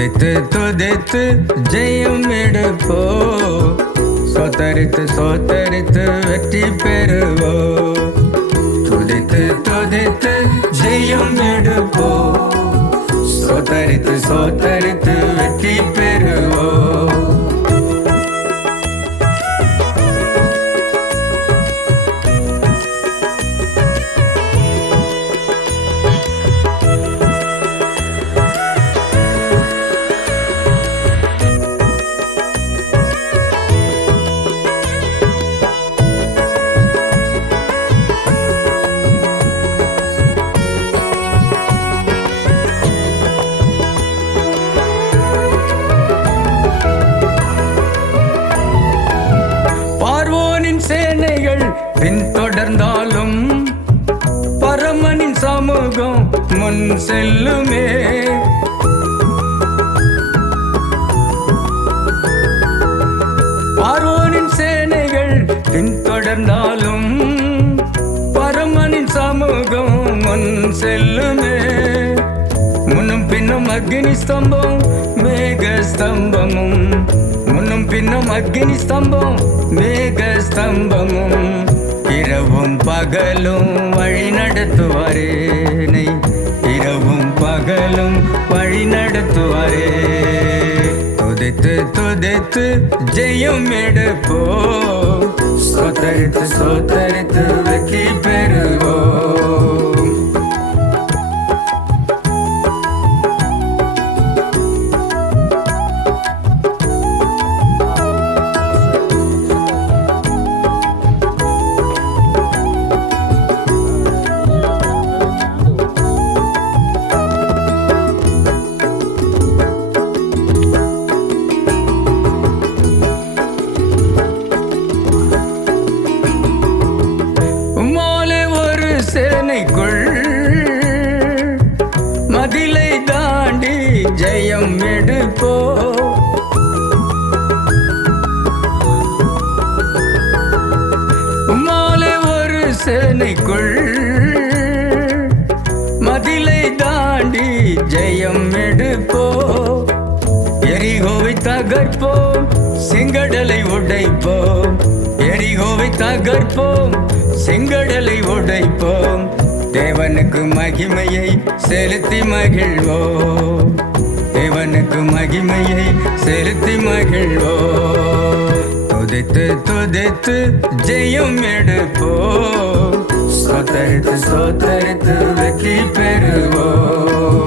துதித்து துதித்து ஜெயம் எடுப்போ, சோத்தரித்து சோத்தரித்து வெற்றி பெறுவோ. துதித்து துதித்து ஜெயம் எடுப்போ, சோத்தரித்து சோத்தரித்து வெற்றி பெறுவோ. சேனைகள் பின்தொடர்ந்தாலும் பரமனின் சமூகம் முன் செல்லுமே. பார்வோனின் சேனைகள் பின்தொடர்ந்தாலும் பரமனின் சமூகம் முன் செல்லுமே. முன்னும் பின்னும் அக்னி ஸ்தம்பம் மேக ஸ்தம்பமும், முன்னும் பின்னும் அக்னி ஸ்தம்பம் மேக ஸ்தம்பமும், இரவும் பகலும் வழி நடத்துவாரே. இரவும் பகலும் வழி நடத்துவாரே. துதித்து துதித்து ஜெயம் எடுப்போ, சோத்தரித்து சோத்தரித்து வெற்றி பெறுவோ. சேனைக்குள் மதிலை தாண்டி ஜெயம் எடுப்போ, உம்மாலே ஒரு சேனைக்குள் மதிலை தாண்டி ஜெயம் எடுப்போ. எரிகோவை தகர்ப்போம், செங்கடலை உடைப்போம். எரிகோவை தகர்ப்போம், செங்கடலை உடைப்போம். தேவனுக்கு மகிமையை செலுத்தி மகிழ்வோம். தேவனுக்கு மகிமையை செலுத்தி மகிழ்வோம். துதித்து துதித்து ஜெயம் எடுப்போ, சோத்தரித்து சோத்தரித்து வெற்றி பெறுவோம்.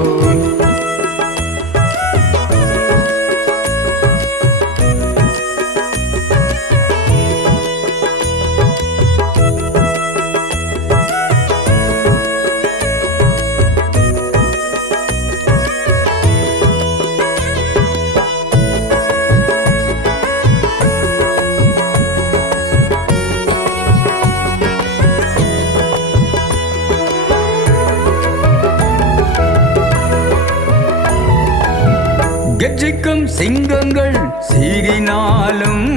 கெர்ச்சிக்கும் சிங்கங்கள் சீறினாலும்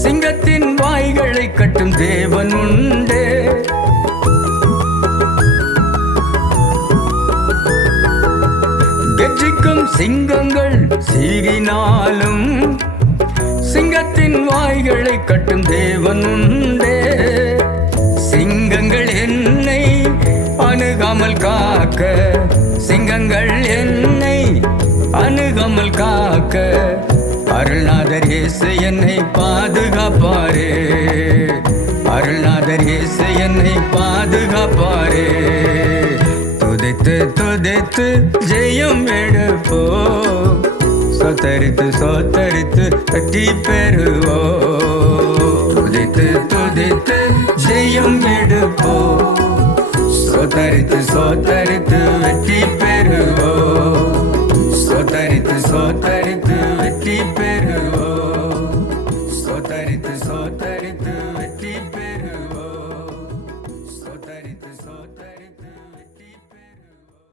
சிங்கத்தின் வாய்களை கட்டும் தேவன் உண்டே. கெர்ச்சிக்கும் சிங்கங்கள் சீறினாலும் சிங்கத்தின் வாய்களை கட்டும் தேவன் உண்டே. சிங்கங்கள் என்னை அணுகாமல் காக்க, சிங்கங்கள் என்னை அணுகாமல் காக்க, அருள்நாதர் இயேசு என்னை பாதுகாப்பாரே. அருள்நாதர் இயேசு என்னை பாதுகாப்பாரே. துதித்து துதித்து ஜெயம் எடுப்போ, சோத்தரித்து சோத்தரித்து வெற்றி பெறுவோ. துதித்து துதித்து ஜெயம் எடுப்போ, சோத்தரித்து சோத்தரித்து வெற்றி பெறுவோ. சோத்தரித்து சோத்தரித்து வெற்றி பெறுவோ.